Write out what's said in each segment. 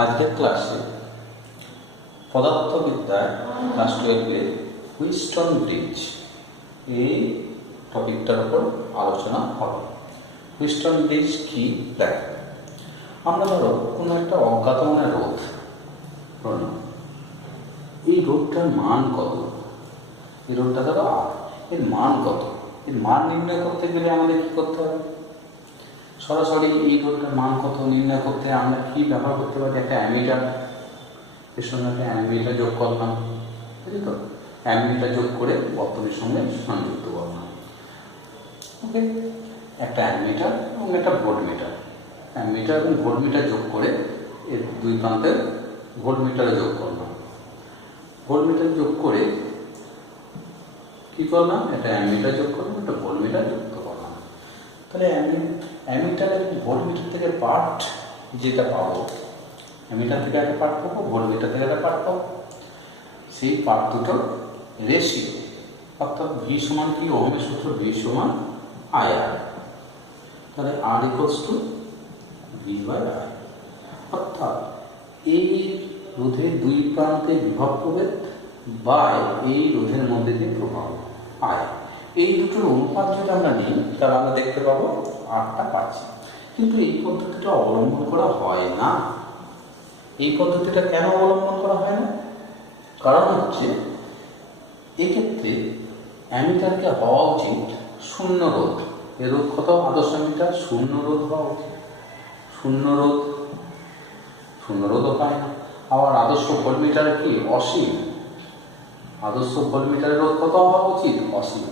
আজকের ক্লাসে পদার্থবিদ্যায় class 12 Wheatstone bridge এই টপিকটার উপর আলোচনা হবে। হুইস্টন ব্রিজ কি দেখ, আমরা ধরো কোনো একটা অজ্ঞাত মানের রোধ, এই রোধটার মান কত, এই রোধটা ধরো আর, এর মান কত, এর মান নির্ণয় করতে গেলে আমাদের কী করতে হবে? সরাসরি এই রোধটার মান কত নির্ণয় করতে আমরা কি ব্যবহার করতে পারি? একটা অ্যামিটার, এর সঙ্গে একটা অ্যামিটার যোগ করলাম, বুঝলি তো? অ্যামিটার যোগ করে বর্তনীর সঙ্গে সংযুক্ত করলাম। ওকে, একটা অ্যামিটার এবং একটা ভোল্টমিটার, অ্যামিটার এবং ভোল্টমিটার যোগ করে এর দুই প্রান্তে ভোল্টমিটারে যোগ করলাম। ভোল্টমিটার যোগ করে কি করলাম? একটা অ্যামিটার যোগ করলাম, একটা ভোল্টমিটার যুক্ত করলাম। তাহলে অ্যামিটার এবং ভোল্টমিটার থেকে পার্ট যেটা পাবো, অ্যামিটার থেকে একটা পার্ট পাবো, ভোল্টমিটার থেকে একটা পার্ট পাবো, সেই পার্ট দুটোর রেশিও, অর্থাৎ ভি সমান কি? ওহমের সূত্র ভি সমান আই আর। তাহলে R equals to V by I, অর্থাৎ এই রোধের দুই প্রান্তে বিভব প্রভেদ বাই এই রোধের মধ্যে দিয়ে প্রভাব আয়, এই দুটোর অনুপাত যদি আমরা নিই তাহলে আমরা দেখতে পাবো আটটা পাচ্ছি। কিন্তু এই পদ্ধতিটা অবলম্বন করা হয় না। এই পদ্ধতিটা কেন অবলম্বন করা হয় না? কারণ হচ্ছে এক্ষেত্রে অ্যামিটারকে হওয়া উচিত শূন্য রোধ। এর রোধ কত? আদর্শ অ্যামিটার শূন্য রোধ হওয়া উচিত। শূন্য রোধও পায় না। আবার আদর্শ ভোল্টমিটার কি? অসীম। আদর্শ ভোল্টমিটারের রোধ কত হওয়া উচিত? অসীম।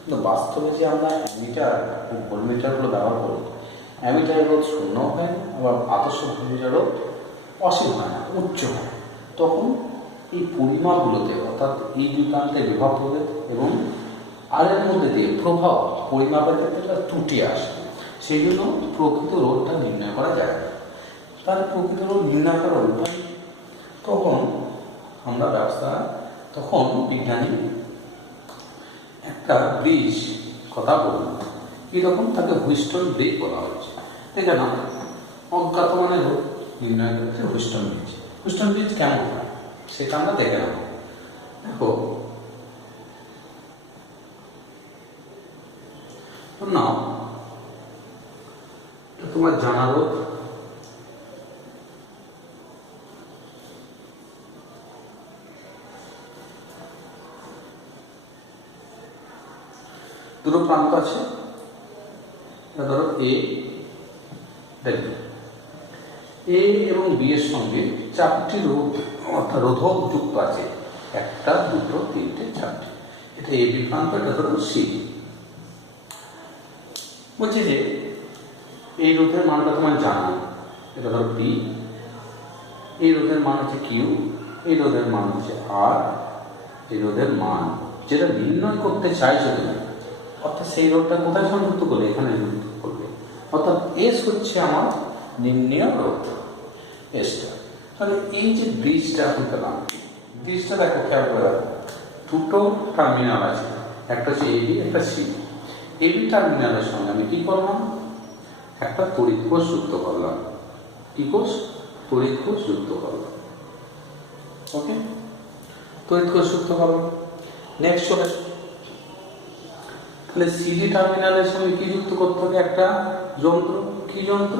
কিন্তু বাস্তবে যে আমরা অ্যামিটার ও ভোল্টমিটারগুলো ব্যবহার করি, অ্যামিটারের রোধ শূন্য হয় না, আবার আদর্শ ভোল্টমিটার রোধ অসীম হয় না, উচ্চ হয়। তখন এই পরিমাপগুলোতে, অর্থাৎ এই দুই প্রান্তে বিভব প্রভেদ এবং আরের মধ্যে দিয়ে প্রভাব পরিমাপের ক্ষেত্রে একটা ত্রুটি আসে, সেই জন্য প্রকৃত রোধটা নির্ণয় করা যায় না। তাহলে প্রকৃত রোধ নির্ণয় করার উপায়, তখন আমরা তখন বিজ্ঞানী একটা ব্রিজ কথা বললাম, এরকম তাকে হুইস্টন ব্রিজ বলা হয়েছে। দেখে না, অজ্ঞাত মানে রোধ নির্ণয় করতে হুইস্টন ব্রিজ। হুইস্টন ব্রিজ কেমন হয় সেটা আমরা দেখে নেব। দেখো না, তোমার জানা রোধ, দুটো প্রান্ত আছে, ধরো এ এবং বি এর সঙ্গে চারটি রোধ অর্থাৎ রোধক যুক্ত আছে, একটা, দুটো, তিনটে, চারটে। এটা এ বি প্রান্ত, এটা ধরো সি। বলছি যে এই রোধের মানটা তোমার জানা, এটা ধরো পি, এই রোধের মান হচ্ছে কিউ, এই রোধের মান হচ্ছে আর, এই রোধের মান যেটা নির্ণয় করতে চাইছো তুমি, অর্থাৎ সেই রোধটা কোথায় সংযুক্ত করবে? এখানে যুক্ত করবে। অর্থাৎ এস হচ্ছে আমার নির্ণয় রোধ, এসটা। তাহলে এই যে ব্রিজটা আমি পেলাম, ব্রিজটা দেখো, খেয়াল করে রাখো, দুটো টার্মিনাল আছে, একটা হচ্ছে এবি, একটা সি। এবি টার্মিনালের সঙ্গে আমি কি করলাম? একটা তড়িৎ কোষ যুক্ত করলাম। কি কোষ? তড়িৎ কোষ যুক্ত করলাম। ওকে, তড়িৎ কোষ যুক্ত করলাম। নেক্সট চলে, তাহলে সিডি টার্মিনালের সঙ্গে কি যুক্ত করতে হবে? একটা যন্ত্র। কি যন্ত্র?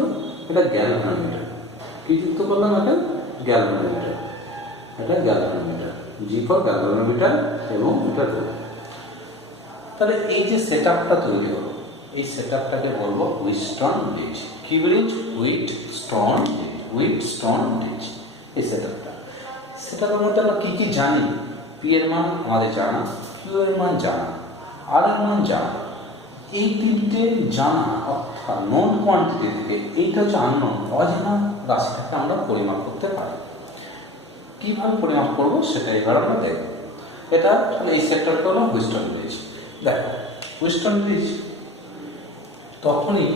এটা গ্যালভানোমিটার। কি যুক্ত করলাম? এটা গ্যালভানোমিটার। এটা গ্যালভানোমিটার, জি ফর গ্যালভানোমিটার, এবং এটা রোধ। তাহলে এই যে সেট আপটা তৈরি হলো, এই সেট আপটাকে বলবো হুইস্টন ব্রিজ। কি ব্রিজ? Wheatstone bridge. এই সেট আপটা, সেটার মধ্যে আমরা কি কি জানি? পি এর মান আমাদের জানা, কিউ এর মান জানা, আর এর মান জানা। এই তিনটে জানা, অর্থাৎ নোন কোয়ান্টিটি থেকে এইটা হচ্ছে আননোন, অজানা রাশিটাকে আমরা পরিমাপ করতে পারি। কীভাবে পরিমাপ করবো সেটা এবার আমরা দেখব। এটা তাহলে এই সেক্টরটা হলো হুইস্টন ব্রিজ। দেখো, হুইস্টন ব্রিজ তখনই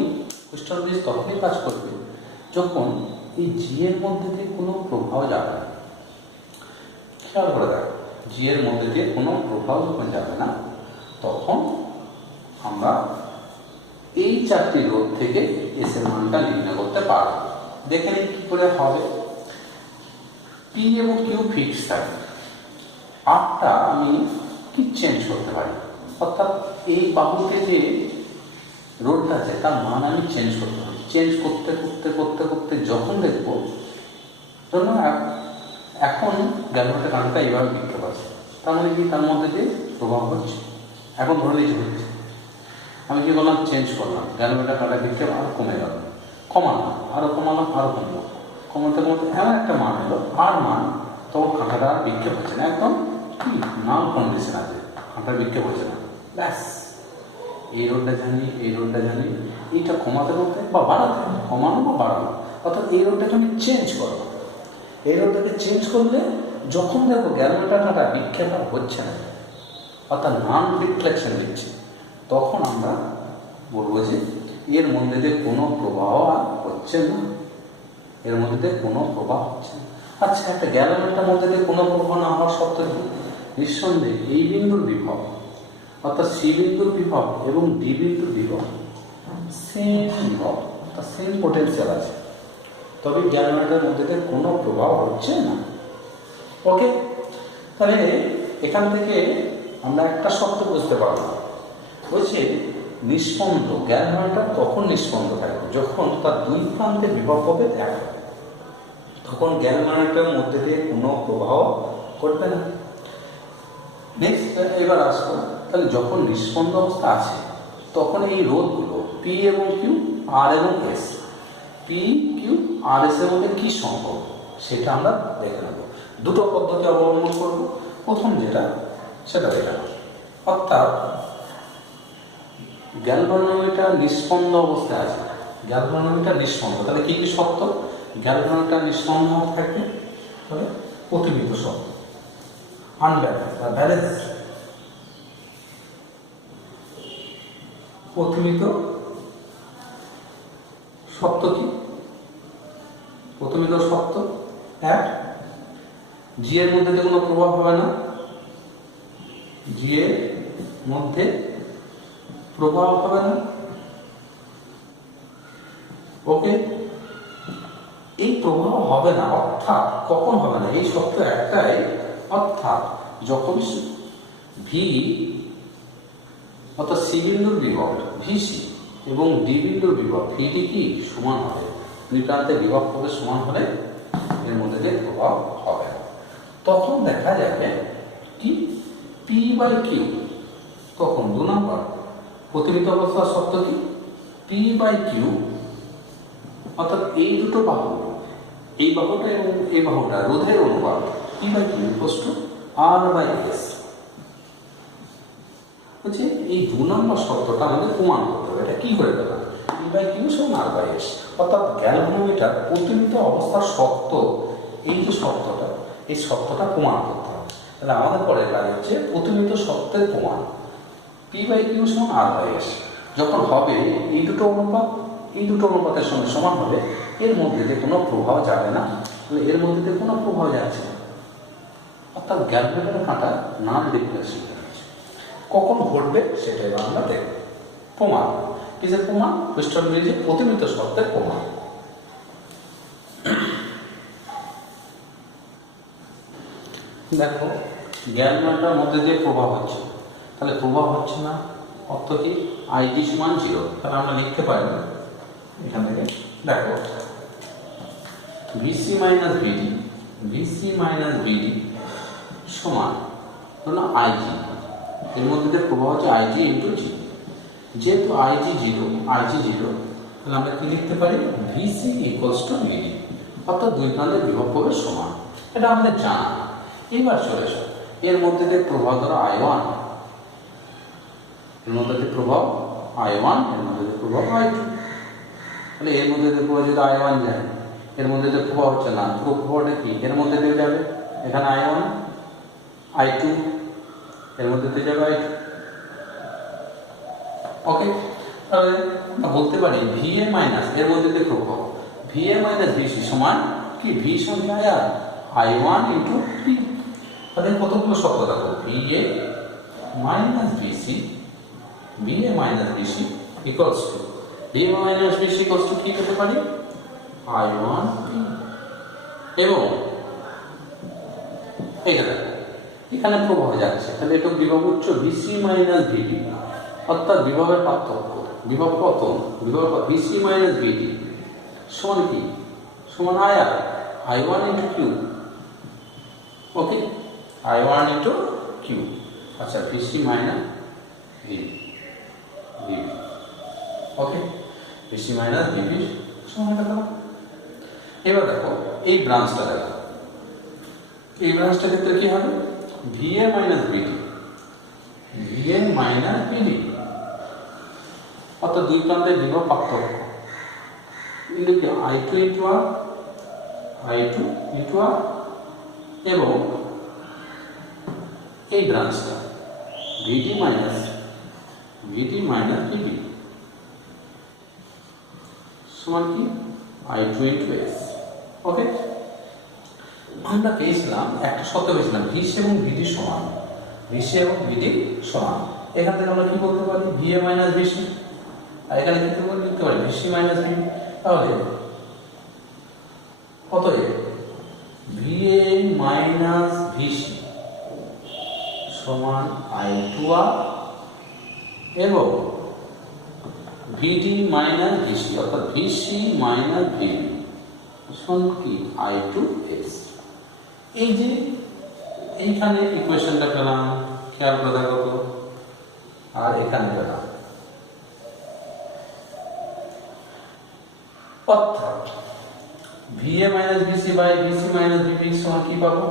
কাজ করবে যখন এই জি এর মধ্যে দিয়ে কোনো প্রভাব যাবে না। খেয়াল করে দেখো, জি এর মধ্যে দিয়ে কোনো প্রভাব যখন যাবে না, তখন আমরা এই চারটি রোধ থেকে এস এর মানটা নির্ণয় করতে পারব। দেখে নিই কি করে হবে। পি এবং কিউ ফিক্স থাকে, আরটা আমি কি চেঞ্জ করতে পারি, অর্থাৎ এই বাহুতে যে রোডটা আছে তার মান আমি চেঞ্জ করতে পারি। চেঞ্জ করতে করতে করতে করতে যখন দেখবো ধরুন এখন গ্যালভানোমিটার কাঁটাটা এইভাবে বিক্ষেপ আছে, তার মানে কি তার মধ্যে দিয়ে প্রভাব হচ্ছে। এখন ধরে নিয়েছি হচ্ছে, আমি কি করলাম, চেঞ্জ করলাম, গ্যালভানোমিটার কাঁটা বিক্ষেপ আরও কমে গেল, কমালাম, আরও কমালাম, আরও কমলো, কমাতে কমাতে এমন একটা মান এলো আর মান, তখন কাঁটাটা আর বিক্ষেপ হচ্ছে না, একদম কি নাল কন্ডিশন আছে, কাঁটা বিক্ষেপ হচ্ছে না। ব্যাস, এই রোডটা জানি, এই রোডটা জানি, এইটা কমাতে করতে বা বাড়াতে, কমানো বা বাড়ানো, অর্থাৎ এই রোডটাকে আমি চেঞ্জ করবো। এই রোডটাকে চেঞ্জ করলে যখন দেখো গ্যালভানোমিটার কাঁটা বিক্ষেপ আর হচ্ছে না, অর্থাৎ নন রিফ্লেকশন দিচ্ছে, তখন আমরা বলবো যে এর মধ্যে দিয়ে কোনো প্রবাহ আর হচ্ছে না, এর মধ্যে দিয়ে কোনো প্রবাহ হচ্ছে না। আচ্ছা, একটা গ্যালভানোমিটার মধ্যে দিয়ে কোনো প্রবাহ না হওয়ার সত্ত্বেও কি, নিঃসন্দেহে এই বিন্দুর বিভব, অর্থাৎ সি বিন্দুর বিভব এবং ডি বিন্দুর বিভব সেম বিভব, অর্থাৎ সেম পোটেনশিয়াল আছে, তবে গ্যালভানোমিটারের মধ্যে দিয়ে কোনো প্রবাহ হচ্ছে না। ওকে, তাহলে এখান থেকে আমরা একটা শব্দ বুঝতে পারলাম, বলছে নিষ্পন্দ গ্যালভানোমিটার তখন নিষ্পন্দ থাকবে যখন তার দুই প্রান্তে বিভব হবে এক, তখন গ্যালভানোমিটারের মধ্যে দিয়ে কোনো প্রবাহ ঘটবে না। নেক্সট এবার আসবো, তাহলে যখন নিষ্পন্দ অবস্থা আছে তখন এই রোধগুলো পি এবং কিউ, আর এবং S, P Q R S এর মধ্যে কি সম্পর্ক সেটা আমরা দেখে নেব। দুটো পদ্ধতি অবলম্বন করব, প্রথম যেটা সেটা দেখে নেব, অর্থাৎ গ্যালভানোমিটার নিষ্পন্দ অবস্থায় আছে, গ্যালভানোমিটার নিষ্পন্দ, তাহলে কি কি শর্ত, গ্যালভানোমিটার নিষ্পন্দ থাকবে, তাহলে প্রতিবিম্ব শর্ত, আনব্যালেন্স বা ব্যালেন্স, প্রতিমিত শর্ত কি, প্রতিমিত শর্ত এক, জি এর মধ্যে কোনো প্রভাব হবে না, জি এর মধ্যে প্রভাব হবে না। ওকে, এই প্রভাব হবে না, অর্থাৎ কখন হবে না, এই শর্ত একটাই, অর্থাৎ যখন ভি অর্থাৎ সি বিন্দুর বিভব ভিসি এবং ডি বিন্দুর বিভব ভিডি কি সমান হবে, দুই প্রান্তের বিভব হবে সমান হলে এর মধ্যে যে প্রভাব হবে, তখন দেখা যাবে কি পি বাই কিউ, তখন দু নম্বর প্রতিমিত অবস্থার শর্ত কি, পি বাই কিউ, অর্থাৎ এই দুটো বাহু, এই বাহুটা এবং এই বাহুটা রোধের অনুপাত P by Q equal to R by S. বলছে এই দু নম্বর শর্তটা আমাদের প্রমাণ করতে হবে, এটা কি করে দেবে, পি বাই কিউ সমান আর বাই এস, অর্থাৎ গ্যালভানোমিটার প্রতিমিত অবস্থার শর্ত, এই যে শর্তটা, এই শর্তটা প্রমাণ করতে হবে। তাহলে আমাদের পরে কাজ হচ্ছে প্রতিমিত শর্তের প্রমাণ, পি বাই কিউ সমান আর বাই এস, যখন হবে এই দুটো অনুপাত, এই দুটো অনুপাতের সঙ্গে সমান হবে, এর মধ্যে দিয়ে কোনো প্রভাব যাবে না, তাহলে এর মধ্যে দিয়ে কোনো প্রভাব যাচ্ছে না, অর্থাৎ গ্যালভানোমিটার কাঁটা নন রিফ্লেকশন হচ্ছে। কখন ঘটবে সেটা এবার আমরা দেখব। প্রমাণ কিসের প্রমাণ, হুইস্টন ব্রিজের প্রতিমিত শর্তের প্রমাণ। দেখো গ্যালভানোমিটারের মধ্যে দিয়ে প্রভাব হচ্ছে, তাহলে প্রভাব হচ্ছে না, অর্থ কি আইডি সমান 0, তাহলে আমরা লিখতে পারি এখান থেকে, দেখো ভিসি মাইনাস ভিডি, ভিসি মাইনাস ভিডি সমান হলো আইজি, এর মধ্যে দিয়ে প্রভাব হচ্ছে আইজি ইন্টু জি, যেহেতু আইজি 0, আইজি 0, তাহলে আমরা কি লিখতে পারি, ভিসি ইকুয়ালস টু ভিডি, অর্থাৎ দুই প্রান্তের বিভব হবে সমান, এটা আমাদের জানা। এইবার চলে এসো, এর মধ্যে দিয়ে প্রভাব ধরো I1, এর মধ্যে দিয়ে প্রভাব I1, এর মধ্যে দিয়ে প্রভাব I2, তাহলে এর মধ্যে দিয়ে প্রভাব যদি I1 যায়, এর মধ্যে যে প্রভাব হচ্ছে না, পুরো প্রভাবটা কি এর মধ্যে দিয়ে যাবে, এখানে I1 I2, এর মধ্যে দিয়ে যাবে I2। ওকে, তাহলে আমরা বলতে পারি VA মাইনাস এর মধ্যে দিয়ে প্রভাব VA মাইনাস VC সমান কি, V সমান I1 ইন্টু P, তাহলে কতগুলো শব্দ দেখো, VA minus VC, VA minus VC equals to, VA minus VC equals to কি পেতে পারি, I1 P, এবং এইটা দেখো, এখানে প্রবাহ যাচ্ছে, তাহলে এটা বিভব উচ্চ ভিসি মাইনাস ভিডি, অর্থাৎ বিভবের পার্থক্য, বিভব কত, বিভব ভিসি মাইনাস ভিডি সমান কি, সমান আইআর, I1 ইন্টু কিউ। ওকে, I1 ইন্টু কিউ। আচ্ছা, ভিসি মাইনাস ভিডি, ওকে, ভিসি মাইনাস ভিডি সমান দেখো। এবার দেখো এই ব্রাঞ্চটা দেখো, এই ব্রাঞ্চটার ক্ষেত্রে কি হবে, ভিএ মাইনাস ভিডি, ভিএ মাইনাস ভিডি, অর্থাৎ দুই প্রান্তের বিভব পার্থক্য, এগুলোকে I2 ইন্টু আর, I2 ইন্টু আর, এবং এই ব্রাঞ্চটা ভিডি মাইনাস ভিডি সমান কি I2 ইন্টু এস। ওকে, আমরা পেয়েছিলাম একটা শব্দ পেয়েছিলাম ভিসি এবং ভিডি সমান, ভিসি এবং ভিডি সমান। এখান থেকে আমরা কি বলতে পারি, ভিএ মাইনাস ভিসি, আর এখানে কি লিখতে পারি, ভিসি মাইনাস ভিডি। তাহলে অতএব ভিএ মাইনাস ভিসি সমান I2 আর এবং ভিডি মাইনাস ভিসি, অর্থাৎ ভিসি মাইনাস ভিডি সমান কি I2 এস। এই যে এইখানে ইকুয়েশনটা পেলাম, খেয়াল করে দেখো তো, আর এখানে পেলাম, অর্থাৎ VA minus VC by VC minus VP সমান কি পাবো,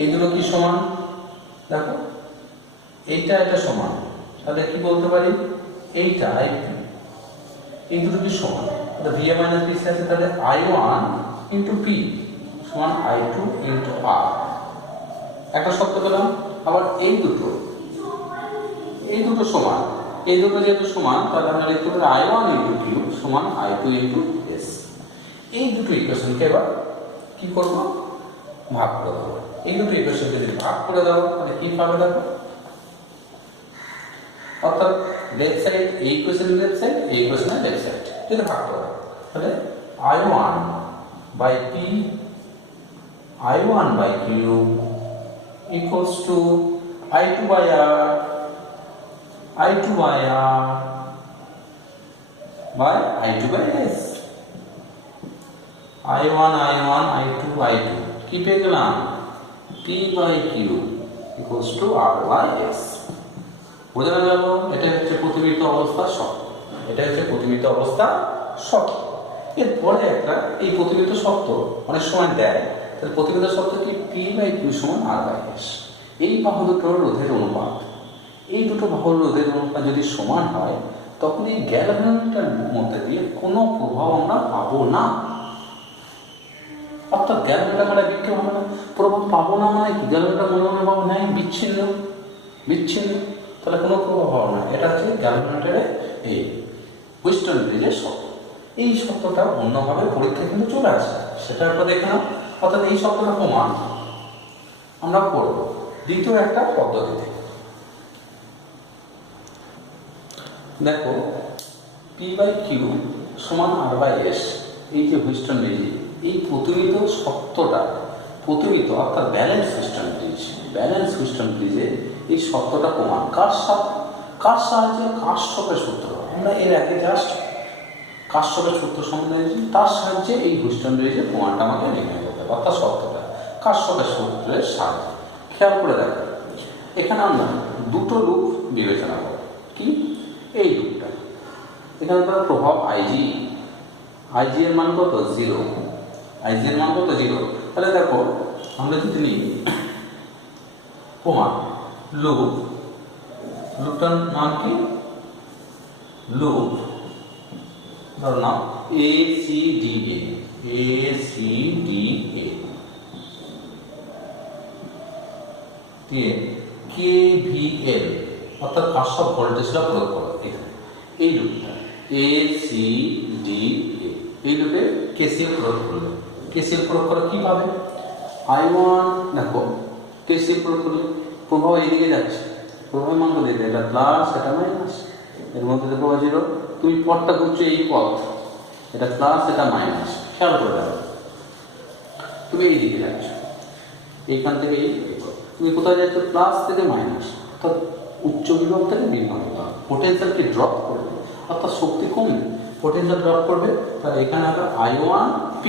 এই দুটো কি সমান, দেখো এইটা এটা সমান, তাহলে কি বলতে পারি, এইটা I2, এই দুটো কি সমান, ভিএ মাইনাস ভিসি আছে, তাহলে I1 ইন্টু পি সমান I2 ইন্টু আর। একটা শব্দ পেলাম। আবার এই দুটো সমান, এই দুটো যেহেতু সমান, তাহলে আমরা লিখতে পারি I1 ইন্টু কিউ সমান I2 ইন্টু এস। এই দুটো ইকুয়েশনকে এবার কি করব, ভাগ করে দেবো। এই দুটো ইকুয়েশন যদি ভাগ করে দাও তাহলে কি পাবে দেখো, অর্থাৎ লেফট সাইড এই ইকুয়েশনের লেফট সাইড, এই ইকুয়েশনের লেফট সাইড যদি ভাগ করে দাও, তাহলে I1 by P, I1 by Q equals to I2 by R, I2 by R by I2 by S, I1 I2 I2 কি পেয়ে গেলাম, P by Q equals to R by S। বোঝা গেল, এটা হচ্ছে প্রতিবিম্বিত অবস্থার শর্ত, এটা হচ্ছে প্রতিবিম্বিত অবস্থার শর্ত। এরপরে একটা এই প্রতিবিম্বিত শর্ত অনেক সময় দেয়, তাহলে প্রতিবিম্বিত শর্ত কি, P by Q সমান R by S। এই বাহু দুটোর রোধের অনুপাত, এই দুটো বাহুর রোধের অনুপাত যদি সমান হয়, তখন এই গ্যালভ্যানোমিটারের মধ্যে দিয়ে কোনো প্রভাব আমরা পাবো না, অর্থাৎ গ্যালভ্যানোমিটার মানে বিক্ষেপ হবে না, প্রভাব পাবো না মানে কি, গ্যালভ্যানোমিটার মনে মনে পাবো নেই, বিচ্ছিন্ন, তাহলে কোনো প্রভাব হবে না। এটা হচ্ছে গ্যালভ্যানোমিটারের এই হুইস্টন ব্রিজের শর্ত। এই শর্তটা অন্যভাবে পরীক্ষায় কিন্তু চলে আসে, সেটা একবার দেখে নাও। অর্থাৎ এই শর্তটা প্রমাণ আমরা করব দ্বিতীয় একটা পদ্ধতিতে। দেখো P বাই কিউ সমান R বাই এস, এই যে হুইস্টন ব্রিজ, এই প্রতিমিত শর্তটা, প্রতিমিত অর্থাৎ ব্যালেন্স হুইস্টন ব্রিজে এই শর্তটা প্রমাণ কার সাহায্যে, কার্শফের সূত্র। আমরা এর আগে জাস্ট কার্শফের সূত্র সম্বন্ধে, তার সাহায্যে এই হুইস্টন ব্রিজের প্রমাণটা আমাকে নির্ণয় করতে হবে, অর্থাৎ শর্তটা কার্শফের সূত্রের সাহায্যে। খেয়াল করে দেখো, এখানে আমরা দুটো লুপ বিবেচনা করব। কি, এই লুপটা, এখানে তার প্রভাব আইজি এর মান কত, 0, আইজি এর মান কত, 0। তাহলে দেখো আমরা যদি নিই প্রমাণ, লুপটার নাম কি, লুপ ধর নাম ACDA, KVL, অর্থাৎ কার্শফ ভোল্টেজটা প্রয়োগ করো এখানে, এই লুপটা ACDA, এই লুপে KCL প্রয়োগ করলে, KCL প্রয়োগ করে কি পাবে, I1, দেখো KCL প্রয়োগ করলে প্রভাব এইদিকে যাচ্ছে, প্রভাবের মান দিতে, এটা প্লাস এটা মাইনাস, এর মধ্যে দেখো 0, তুমি পথটা ঘুরছো এই পথ, এটা প্লাস এটা মাইনাস, খেয়াল করে দেখো তুমি এইদিকে যাচ্ছ, এইখান থেকে এই তুমি কোথায় যাচ্ছ প্লাস থেকে মাইনাস, অর্থাৎ উচ্চ বিভব থেকে নিম্ন বিভব, পোটেনশিয়ালকে ড্রপ করবে অর্থাৎ শক্তি কমবে, পোটেনশিয়াল ড্রপ করবে। তাহলে এখানে হবে I1 P,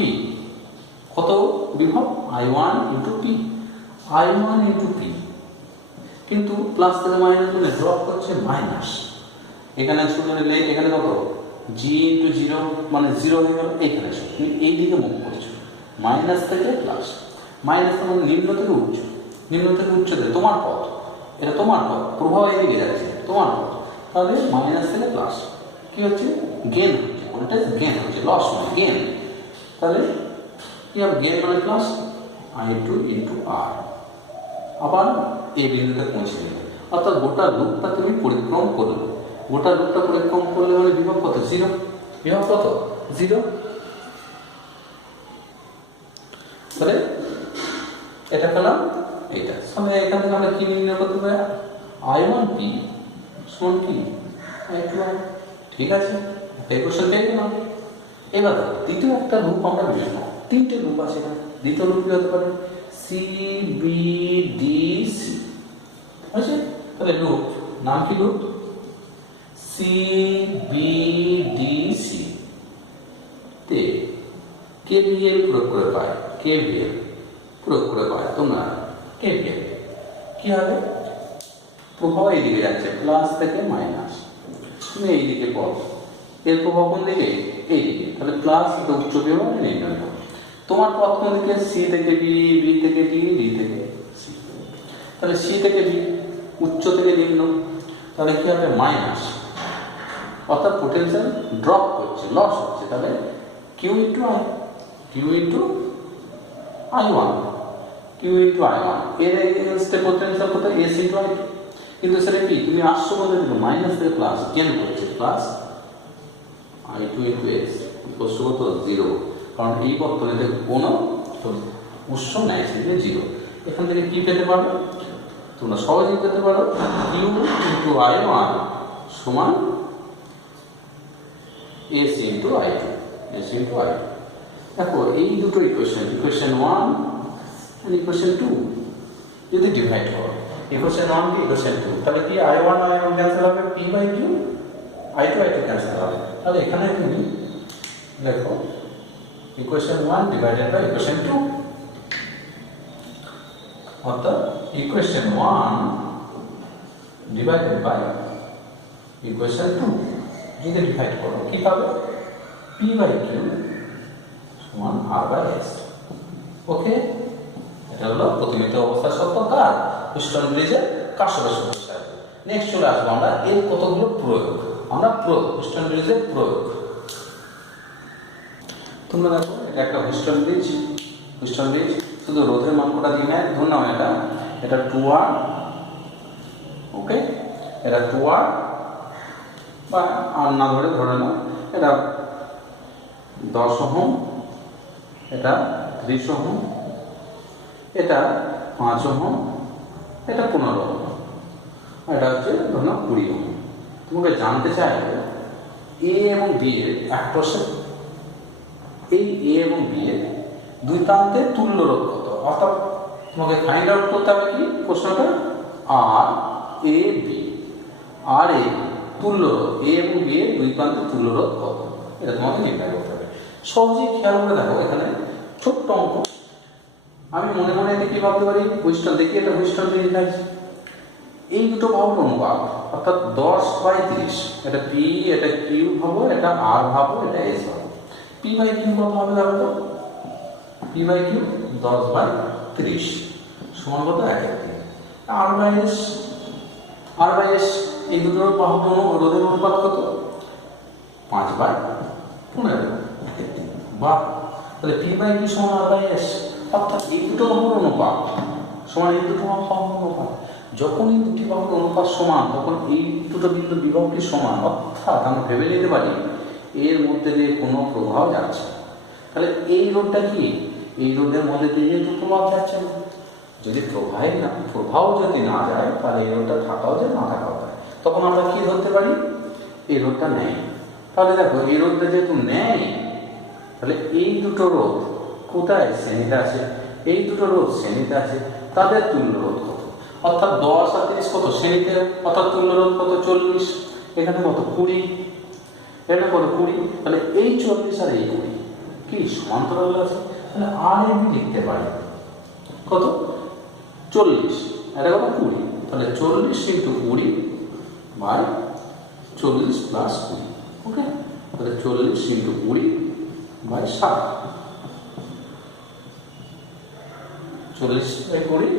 কত বিভব I1 into P, I1 into P, কিন্তু প্লাস থেকে মাইনাস মানে ড্রপ করছে মাইনাস, এখানে শুধু নিলে এখানে কত জি ইন্টু জিরো মানে জিরো হয়ে গেল, এইখানে তুমি এই দিকে মুভ করছো মাইনাস থেকে প্লাস, মাইনাস মানে নিম্ন থেকে উচ্চ, নিম্ন থেকে উচ্চতে তোমার পথ, এটা তোমার পথ, প্রভাব এদিকে যাচ্ছে তোমার পথ, তাহলে মাইনাস থেকে প্লাস কি হচ্ছে গেন হচ্ছে, কোনটা গেন হচ্ছে, লস মানে গেন, তাহলে কি হবে গেন মানে প্লাস I2 ইন্টু আর, আবার এই বিন্দুতে পৌঁছে গেলে, অর্থাৎ গোটা লুপটা তুমি পরিক্রম করলে, গোটা লুপটা পরিক্রম করলে মানে বিভব কত জিরো, বিভব কত জিরো, তাহলে এটা পেলাম এইটা, সামনে এখান থেকে আমরা কি নির্ণয় করতে পারি I1 P সমান কি I2 R, ঠিক আছে এই কোশ্চেন পেয়ে গেলাম। এবার দ্বিতীয় একটা লুপ আমরা বুঝব, তিনটে লুপ আছে এখানে, দ্বিতীয় লুপ কি হতে পারে সি বি ডি সি, আছে তাহলে লুপ নাম কি loop C B D C তে কেভিএল প্রয়োগ করে পায়, কেভিএল প্রয়োগ করে পায় তোমরা, কেভিএল কি হবে প্রভাব এইদিকে যাচ্ছে প্লাস থেকে মাইনাস, তুমি এইদিকে পড়ো, এর প্রভাব কোন দিকে এইদিকে, তাহলে প্লাস এটা উচ্চ বিভব নিম্ন বিভব, তোমার পথ কোন দিকে সি থেকে বি, বি থেকে ডি, ডি থেকে সি, তাহলে সি থেকে বি উচ্চ থেকে নিম্ন, তাহলে কি হবে মাইনাস, অর্থাৎ পোটেনশিয়াল ড্রপ করছে লস হচ্ছে, তাহলে Q into I, Q into I1, Q into I1, এর এগেইনস্টে পোটেনশিয়াল কত এস ইন্টু I2, কিন্তু সেটা কি তুমি আসছো বলতে মাইনাস থেকে প্লাস গেন করছে plus I2 into S equal কত জিরো, কারণ এই বর্তনীতে কোনো উৎস নাই সেটা জিরো, এখান থেকে কি পেতে পারো তোমরা সহজেই পেতে পারো কিউ ইন্টু I1 সমান S into I2, S into I2। দেখো এই দুটো ইকুয়েশন, ইকুয়েশন 1 আর ইকুয়েশন 2 যদি ডিভাইড করো, ইকুয়েশন 1 কে ইকুয়েশন 2, তাহলে কি I1 I1 ক্যান্সেল হবে, p by q, I2 I2 cancel হবে, তাহলে এখানে তুমি দেখো ইকুয়েশন 1 ডিভাইডেড বাই ইকুয়েশন 2, অর্থাৎ ইকুয়েশন 1 ডিভাইডেড বাই ইকুয়েশন 2 যদি ডিভাইড করো কি পাবে p বাই q সমান r বাই s, ওকে। এটা হলো প্রতিমিত অবস্থার সত্য কার হুইস্টন ব্রিজের কার্শফের সূত্র। নেক্সট চলে আসবো আমরা এর কতগুলো প্রয়োগ, আমরা প্রয়োগ হুইস্টন ব্রিজের প্রয়োগ। তোমরা দেখো এটা একটা হুইস্টন ব্রিজ, হুইস্টন ব্রিজ শুধু রোধের মান কটা দিয়ে নেয়, ধরুন নাও এটা 2R, ওকে, এটা 2R বা আর না ধরে নাও এটা 10 ওহম, এটা 30 ওহম, এটা 5 ওহম, এটা 15 ওহম, এটা হচ্ছে ধরুন 20 ওহম। তোমাকে জানতে চাইবে এ এবং বি এর অ্যাক্রসে, এই এ এবং বি এর দুই প্রান্তের তুল্য রোধ কত, অর্থাৎ তোমাকে ফাইন্ড আউট করতে হবে কি প্রশ্নটা আর এ বি, আর এ তুল্য রোধ, এ এবং বি এর দুই প্রান্তের তুল্য রোধ কত, এটা তোমাকে নির্ণয় করতে হবে। সহজেই খেয়াল করে দেখো এখানে ছোট্ট অঙ্ক, আমি মনে মনে এটি কি ভাবতে পারি হুইস্টন, দেখি এটা হুইস্টন ব্রিজ লাগছে, এই দুটো ভাবো অনুপাত, অর্থাৎ 10/30, এটা পি, এটা কিউ ভাবো, এটা আর ভাবো, এটা এস ভাবো, পি বাই কিউ কত হবে দেখো তো, পি বাই কিউ 10/30 সমান কত 1/3, R by S, R by S এই দুটোর বাহুর রোধের অনুপাত কত 5/15, বাহ, তাহলে পি বাই কিউ সমান আর বাই এস, অর্থাৎ এই দুটো বাহুর অনুপাত সমান এই দুটো বাহুর অনুপাত, যখন এই দুটি বাহুর অনুপাত সমান তখন এই দুটো বিন্দু বিভবটি সমান, অর্থাৎ আমরা ভেবে নিতে পারি এর মধ্যে দিয়ে কোনো প্রভাব যাচ্ছে, তাহলে এই রোধটা কি এই রোধের মধ্যে দিয়ে যেহেতু প্রভাব যাচ্ছে না, যদি প্রভাব যদি না যায় তাহলে এই রোধটা থাকাও যায় না থাকাও যায়, তখন আমরা কি ধরতে পারি এই রোধটা নেই, তাহলে দেখো এই রোধটা যেহেতু নেই তাহলে এই দুটো রোধ কোথায় শ্রেণীতে আছে, এই দুটো রোধ শ্রেণীতে আছে, তাদের তুল্য রোধ কত? অর্থাৎ 10 আর 30 কত শ্রেণীতে, অর্থাৎ তুল্য রোধ কত 40, এখানে কত 20, এটা কত 20, তাহলে এই 40 আর এই 20 কি সমান্তরাল আছে, তাহলে আর এ বি লিখতে পারি কত 40, এটা কত 20, তাহলে 40 ইন্টু 20 বাই 40 প্লাস 20, ওকে, তাহলে 40 into 20 by 60, 40 by 20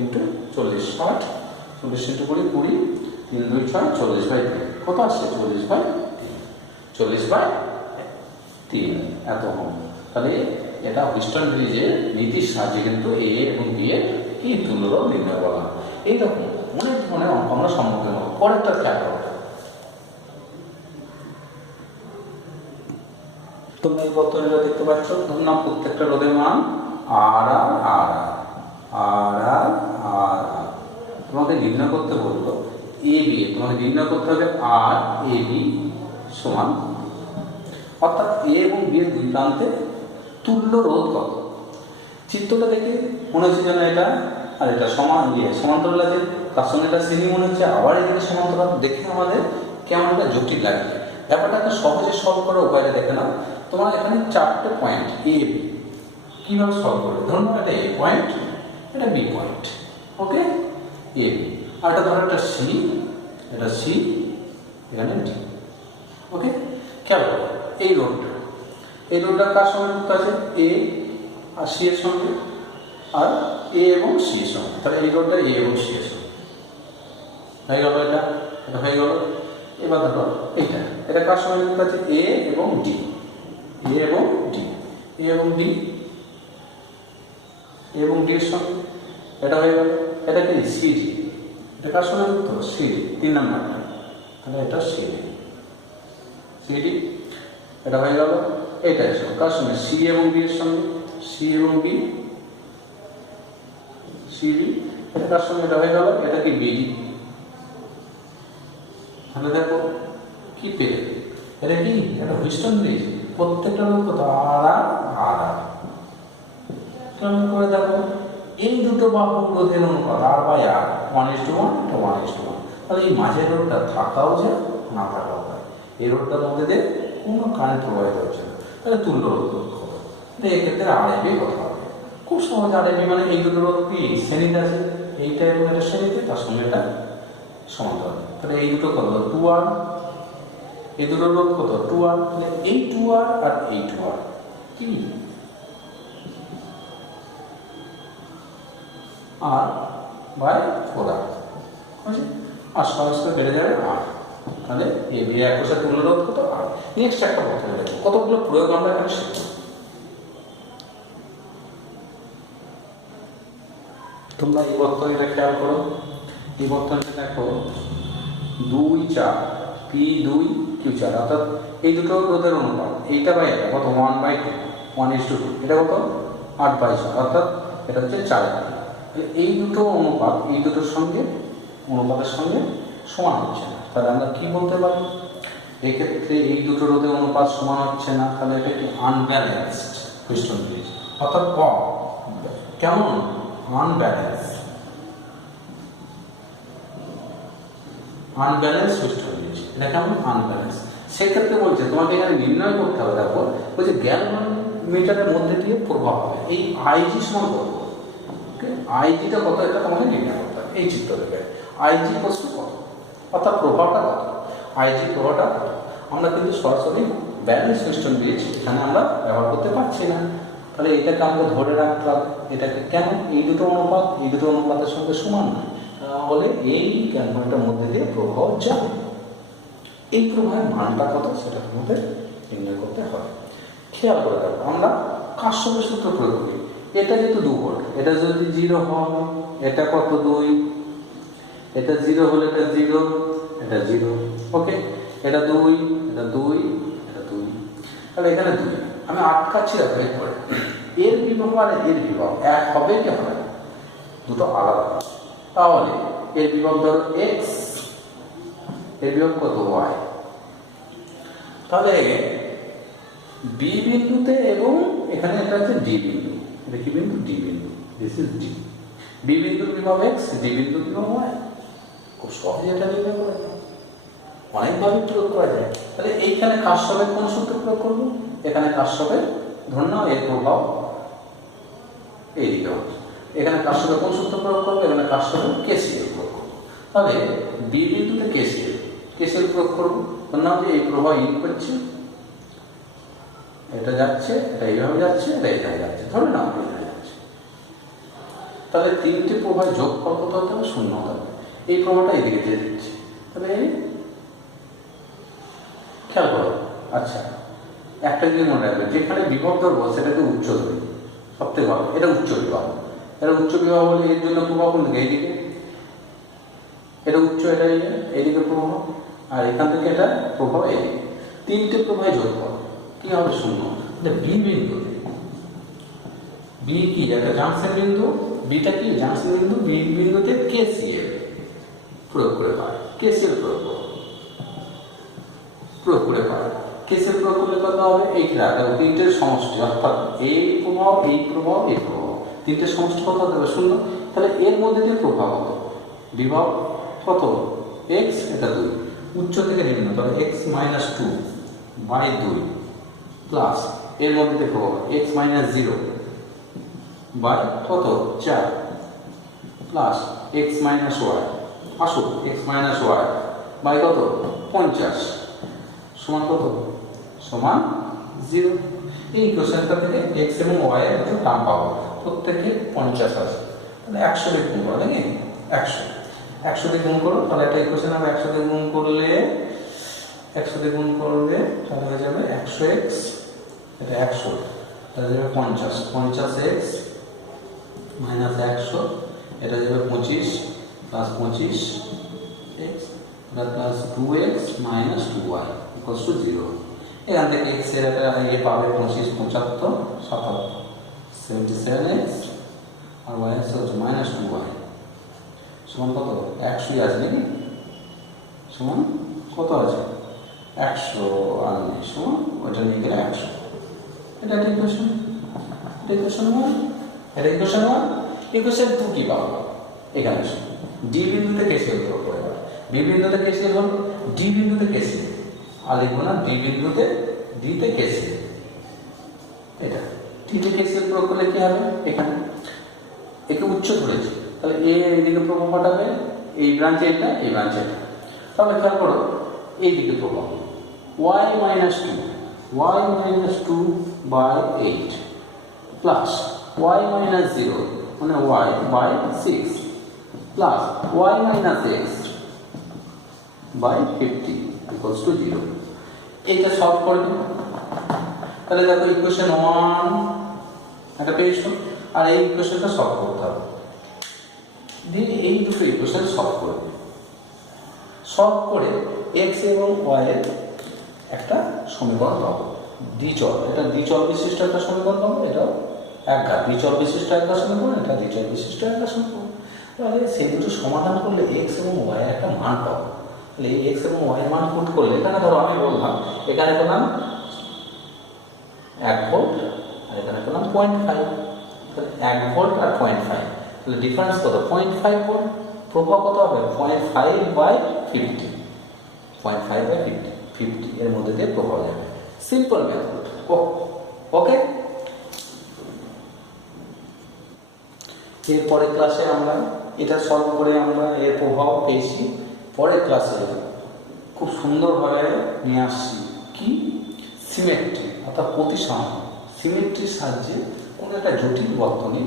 into 40 60, 40 into 20 20, 3 2 6, 40 by 3 কত আসছে 40 বাই 3 এত হবে। তাহলে এটা হুইস্টন ব্রিজের নীতির সাহায্যে কিন্তু এ এবং বি এর কি তুল্য রোধ নির্ণয় করা হয়। এইরকম অনেক ধরনের অঙ্ক আমরা সম্মুখীন হব। পরেরটা খেয়াল করো, তোমরা এই বর্তনীটা দেখতে পাচ্ছ, ধরুন না প্রত্যেকটা রোধের মান আর আর আর আর আর আর আর, তোমাকে নির্ণয় করতে বললো এ বি, তোমাকে নির্ণয় করতে হবে আর এ বি সমান, অর্থাৎ এ এবং বি এর দুই প্রান্তে তুল্য রোধ কত। চিত্রটা দেখে মনে হচ্ছে যেন এটা আর এটা সমান্তরাল আছে, তার সঙ্গে এটা শ্রেণী মনে হচ্ছে, আবার এদিকে সমান্তরাল, দেখে আমাদের কেমন একটা জটিল লাগছে। ব্যাপারটাকে সহজে সলভ করার উপায়টা দেখে নাও। তোমার এখানে 4টে পয়েন্ট এ বি, কীভাবে সলভ করবে, ধরুন এটা এ পয়েন্ট, এটা B point, okay, A B, আর এটা ধরো একটা সি, এটা সি, এখানে ডি, ওকে। খেয়াল করো এই রোডটা কার সঙ্গে যুক্ত আছে, এ আর সি এর সঙ্গে, আর এ এবং সি এর সঙ্গে, তাহলে এই রোডটা এ এবং সি এর সঙ্গে হয়ে গেল, এটা হয়ে গেল। এবার ধরো এটা কার সঙ্গে যুক্ত আছে, এ এবং ডি, এ এবং ডি, এ এবং ডি, এ এবং ডি এর সঙ্গে, এটা হয়ে গেল। এটা কি সিডি, এটা কার সঙ্গে যুক্ত, সিডি 3 নম্বরটা, তাহলে এটা সিডি, এটা হয়ে গেল। এটা এসো কার সঙ্গে, সি এবং বি এর সঙ্গে, সি এবং বি, সিডি, এটা কার সঙ্গে, এটা হয়ে গেল। এটা কি বিডি, তাহলে দেখো কি পেলে, এটা কি, এটা হুইস্টন ব্রিজ, প্রত্যেকটা রোধ কত আর আর আর আর, কেমন করে দেখো এই দুটো বাহু রোধের অনুপাত আর বাই আর 1:1, এটা 1:1, তাহলে এই মাঝের রোধটা থাকাও যায় না থাকাও যায়, এই রোধটার মধ্যে দিয়ে কোনো কারেন্ট প্রবাহিত হচ্ছে না, তাহলে তুল্য রোধ কত, এক্ষেত্রে আর এ বি কত হবে, খুব সহজ। আর এ বি মানে এই দুটো রোধ কি শ্রেণীতে আছে, এইটা এবং এটা শ্রেণীতে, তার সঙ্গে এটা সমান্তরাল, তাহলে এই দুটো কত 2R, এই দুটো রোধ কত 2R, তাহলে এই 2R আর এই 2R কি আর বাই 4R, আর সহজে বেড়ে যাবে আর, তাহলে এ বি একসাথে তুল্য রোধ কত আর। নেক্সট একটা কথা বলে, কতগুলো প্রয়োগ আমরা এখানে শিখব। তোমরা এই বর্তনীটা খেয়াল করো, এই বর্তনীটা দেখো 2 4 P2 Q4, অর্থাৎ এই দুটো রোধের অনুপাত, এইটা বাই এটা কত 1/2, 1:2, এটা কত 8/4, অর্থাৎ এটা হচ্ছে 4। এই দুটো অনুপাত এই দুটোর সঙ্গে অনুপাতের সঙ্গে সমান হচ্ছে না, তাহলে আমরা কি বলতে পারি, এক্ষেত্রে এই দুটো রোধের অনুপাত সমান হচ্ছে না, তাহলে এটা কি আনব্যালেন্সড হুইস্টন ব্রিজ, অর্থাৎ কেমন আনব্যালেন্স হুইস্টন ব্রিজ, এটা কেমন আনব্যালেন্স। সেক্ষেত্রে বলছে তোমাকে এখানে নির্ণয় করতে হবে, দেখো বলছে গ্যালভানোমিটারের মধ্যে দিয়ে প্রভাব হবে, এই আইজি সমান কত, আইজিটা কত, এটা তোমাকে নির্ণয় করতে হবে। এই চিত্র থেকে আইজি কত, অর্থাৎ প্রভাবটা কত, আইজি প্রভাবটা কত। আমরা কিন্তু সরাসরি ব্যালেন্স হুইস্টন ব্রিজ এখানে আমরা ব্যবহার করতে পারছি না, তাহলে এটাকে আমাকে ধরে রাখতে হবে। এটাকে কেন, এই দুটো অনুপাত এই দুটো অনুপাতের সঙ্গে সমান না, তাহলে এই গ্যালভানোমিটারের মধ্যে দিয়ে প্রভাব যাবে, এই প্রভাবের মানটা কত সেটা আমাদের নির্ণয় করতে হবে। খেয়াল করে দেখো আমরা কার্শফের সূত্র প্রয়োগ করি, এটা যেহেতু 2 ভোল্ট, এটা যদি 0 হয় এটা কত 2, এটা 0 হলে এটা 0, এটা 0, ওকে, এটা 2, এটা 2, এটা 2, তাহলে এখানে 2 আমি আটকাচ্ছি দেখো এরপরে, এর বিভব আর এর বিভব এক হবে কি হবে না, দুটো আলাদা, তাহলে এর বিভব ধরো x, এর বিভব কত y, তাহলে বি বিন্দুতে এবং এখানে এটা হচ্ছে ডি বিন্দু, এটা কি বিন্দু D this is D. B বিন্দুর বিভব এক্স, ডি বিন্দুর বিভব ওয়াই। খুব সহজে এটা নির্ণয় করা যায়, অনেকভাবে প্রয়োগ করা যায়। তাহলে এইখানে কার্শফের কোন সূত্র প্রয়োগ করবো? এখানে কার্শফের, ধরে নাও এর প্রভাব এইদিকে হচ্ছে, এখানে কার্শফের কোন সূত্র প্রয়োগ করবো? এখানে কার্শফের কেসিএল প্রয়োগ করবো। তাহলে বি বিন্দুতে কেসিএল প্রয়োগ করবো। ধরে নাও যে এই প্রবাহ ইন করছে, এটা যাচ্ছে, এটা এইভাবে যাচ্ছে, এটা এইভাবে যাচ্ছে, ধরে নাও এইভাবে যাচ্ছে। তাহলে তিনটে প্রবাহ যোগ কত হতে হবে? শূন্য হতে হবে। এই প্রবাহটা এদিকে দিয়ে দিচ্ছে, তাহলে খেয়াল করো। আচ্ছা, একটা জিনিস মনে রাখবে, যেখানে বিভব ধরবো সেটাকে উচ্চ ধরি, সবথেকে ভালো। এটা উচ্চ বিভব, এটা উচ্চ বিভব হলে এর জন্য প্রভাব কোন দিকে? এইদিকে। এটা উচ্চ, এটা এইদিকে প্রভাব, আর এখান থেকে এটা প্রভাব এইদিকে। তিনটে প্রবাহে যোগ করো, কি হবে? শূন্য। বি বিন্দু, বি কি? একটা জাংশন বিন্দু, বিটা কি? জাংশন বিন্দু। বি বিন্দুতে কেসিএল প্রয়োগ করে পায়, কেসিএল প্রয়োগ করে পায়। কেসিএল প্রয়োগ করলে কত হবে? এই তিনটের সমষ্টি, অর্থাৎ এই প্রভাব, এই প্রভাব, এই প্রভাব, তিনটের সমষ্টি কত হতে হবে? শূন্য। তাহলে এর মধ্যে দিয়ে প্রভাব কত? বিভব কত? এক্স, এটা 2, উচ্চ থেকে নিম্ন, তাহলে এক্স মাইনাস 2 বাই 2 প্লাস এর মধ্যে দিয়ে প্রভাব এক্স মাইনাস 0 বাই কত? 4 প্লাস এক্স মাইনাস ওয়াই, আসুক এক্স মাইনাস ওয়াই বাই কত? 50 সমান কত? সমান 0। এই কোশ্চেনটা থেকে এক্স এবং ওয়াই এর একটু দাম পাবো, প্রত্যেকে 50 আছে, তাহলে 100 দিয়ে গুণ করো, নাকি 100 দিয়ে গুণ করো। তাহলে একটা ইকুয়েশন হবে 100 দিয়ে গুণ করলে, 100 দিয়ে গুণ করলে তাহলে হয়ে যাবে 100x, এটা 100, তাহলে যাবে 50 এক্স মাইনাস 100, এটা যাবে 25 plus 25 x plus 2x minus 2y equals to 0। এখান থেকে এক্স এর একটা ইয়ে পাবে 25, 75, 77, 77x, আর y হচ্ছে মাইনাস 2y সমান কত? 100 আছে নাকি? সমান কত আছে? 100 আর নেই, সমান ওইটা নিয়ে গেলে 100। এটা একটা ইকুয়েশন, এটা ইকুয়েশন 1, এটা ইকুয়েশন 1। ইকুয়েশন 2 কি পাবো? এখানে ডি বিন্দুতে কেসিএল প্রয়োগ করে, বি বিন্দুতে কেসিএল হল, ডি বিন্দুতে কেসিএল, আর লিখবো না ডি বিন্দুতে, ডিতে কেসিএল। এটা ডিতে কেসিএল প্রয়োগ করলে কি হবে? এখানে একে উচ্চ ধরেছি, তাহলে এ এইদিকে প্রভাব পাঠাবে, এই ব্রাঞ্চে এটা, এই ব্রাঞ্চে এটা। তাহলে খেয়াল করো এইদিকে প্রভাব y minus 2 by 8 plus y minus 0 মানে y by 6 plus y minus x by 50 equals to 0। এইটা সলভ করবে, তাহলে দেখো ইকুয়েশন 1 এটা পেয়েছো, আর এই ইকুয়েশনটা সলভ করতে হবে। দিয়ে এই দুটো ইকুয়েশন সলভ করবে, সলভ করে এক্স এবং ওয়াই এর একটা সমীকরণ পাবো, দ্বিচল। এটা দ্বিচল বিশিষ্ট একটা সমীকরণ পাবো, এটাও একঘাত দ্বিচল বিশিষ্ট একটা সমীকরণ, এটা দ্বিচল বিশিষ্ট একটা সমীকরণ। তাহলে সেই দুটো সমাধান করলে এক্স এবং ওয়াই এর একটা মান পাবো। তাহলে এই এক্স এবং ওয়াই এর মান পুট করলে, এখানে ধরো আমি বললাম এখানে পেলাম 1 ভোল্ট আর এখানে পেলাম 0.5, তাহলে 1 ভোল্ট আর 0.5, তাহলে ডিফারেন্স কত? 0.5 ভোল্ট। প্রভাব কত হবে? 0.5 বাই 50, 0.5 বাই 50 এর মধ্যে দিয়ে প্রভাব যাবে। Simple method. ওকে, এরপরের ক্লাসে আমরা এটা সলভ করে আমরা এর প্রভাব পেয়েছি। পরের ক্লাসে খুব সুন্দরভাবে নিয়ে আসছি কি? সিমেট্রি, অর্থাৎ প্রতিসম। সিমেট্রির সাহায্যে কোনো একটা জটিল বর্তনী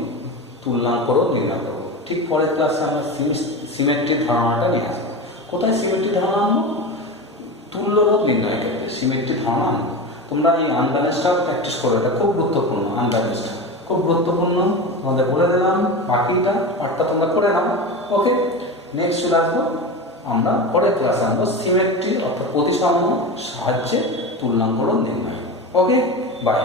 তুলনাঙ্ক নির্ণয় করব। ঠিক পরের ক্লাসে আমরা সিমেট্রির ধারণাটা নিয়ে আসবো। কোথায় সিমেট্রির ধারণা আনবো? তুল্যরোধ নির্ণয়ের ক্ষেত্রে সিমেট্রির ধারণা আনবো। তোমরা এই আনব্যালেন্সটাও প্র্যাকটিস করো, এটা খুব গুরুত্বপূর্ণ। আনব্যালেন্সটা খুব গুরুত্বপূর্ণ, তোমাদের বলে দিলাম, বাকিটা পার্টটা তোমরা করে নাও। ওকে, নেক্সট চলে আসবো আমরা পরের ক্লাসে আনবো সিমেট্রি অর্থাৎ প্রতিসাম্য সাহায্যে তুলনাঙ্ক নির্ণয়। ওকে, বাই।